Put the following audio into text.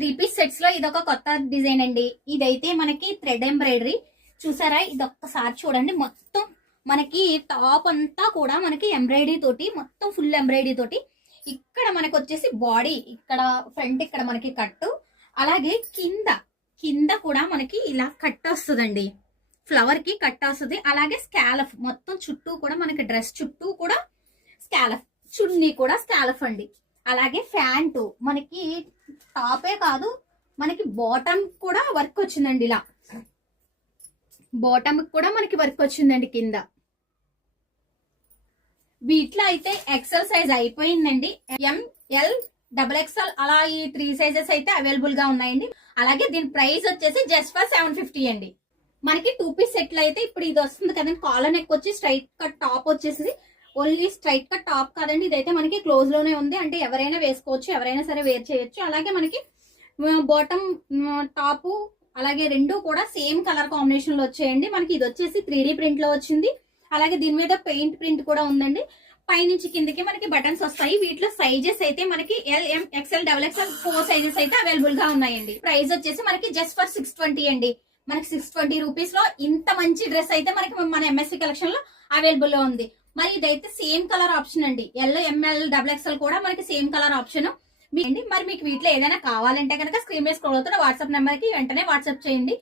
3 piece sets లో ఇదొక కొత్త డిజైన్ అండి. ఇదైతే మనకి థ్రెడ్ ఎంబ్రాయిడరీ చూసారా, ఇది ఒక్కసారి చూడండి. మొత్తం మనకి టాప్ అంతా కూడా మనకి ఎంబ్రాయిడరీ తోటి, మొత్తం ఫుల్ ఎంబ్రాయిడరీ తోటి. ఇక్కడ మనకి వచ్చేసి బాడీ, ఇక్కడ ఫ్రంట్ ఇక్కడ మనకి కట్టు, అలాగే కింద కింద కూడా మనకి ఇలా కట్ వస్తుందండి, ఫ్లవర్ కి కట్ వస్తుంది. అలాగే స్కాలఫ్ మొత్తం చుట్టూ కూడా మనకి డ్రెస్ చుట్టూ కూడా స్కాలఫ్, చున్నీ కూడా స్కాలఫ్ అండి. అలాగే ప్యాంటు మనకి టాపే కాదు మనకి బాటమ్ కూడా వర్క్ వచ్చిందండి. ఇలా బాటమ్ కూడా మనకి వర్క్ వచ్చిందండి కింద. వీటిలో అయితే ఎక్సెల్ సైజ్ అయిపోయిందండి. ఎంఎల్ XXL అలా ఈ 3 సైజెస్ అయితే అవైలబుల్ గా ఉన్నాయండి. అలాగే దీని ప్రైస్ వచ్చేసి జస్ట్ ఫర్ 750 అండి. మనకి 2 పీస్ సెట్లు అయితే ఇప్పుడు ఇది వస్తుంది కదండి. కాలర్ నెక్ వచ్చి స్ట్రైట్ కట్ టాప్ వచ్చేసి, ఓన్లీ స్ట్రైట్ కట్ టాప్ కాదండి, ఇదైతే మనకి క్లోజ్ లోనే ఉంది. అంటే ఎవరైనా వేసుకోవచ్చు, ఎవరైనా సరే వేర్ చేయొచ్చు. అలాగే మనకి బాటమ్ టాప్ అలాగే రెండు కూడా సేమ్ కలర్ కాంబినేషన్ లో వచ్చాయండి. మనకి ఇది వచ్చేసి 3D ప్రింట్ లో వచ్చింది. అలాగే దీని మీద పెయింట్ ప్రింట్ కూడా ఉందండి. పైనుంచి కిందకి మనకి బటన్స్ వస్తాయి. వీటిలో సైజెస్ అయితే మనకి LM XL XXL 4 సైజెస్ అయితే అవైలబుల్ గా ఉన్నాయండి. ప్రైస్ వచ్చేసి మనకి జస్ట్ ఫర్ 620 అండి. మనకి 620 రూపీస్ లో ఇంత మంచి డ్రెస్ అయితే మనకి మన MSC కలెక్షన్ లో అవైలబుల్ లో ఉంది. మరి ఇదైతే సేమ్ కలర్ ఆప్షన్ అండి. LML XXL కూడా మనకి సేమ్ కలర్ ఆప్షన్ అండి. మరి మీకు వీటిలో ఏదైనా కావాలంటే కనుక స్క్రీన్ మీద స్క్రోల్ అవుతున్న వాట్సాప్ నెంబర్ కి వెంటనే వాట్సాప్ చేయండి.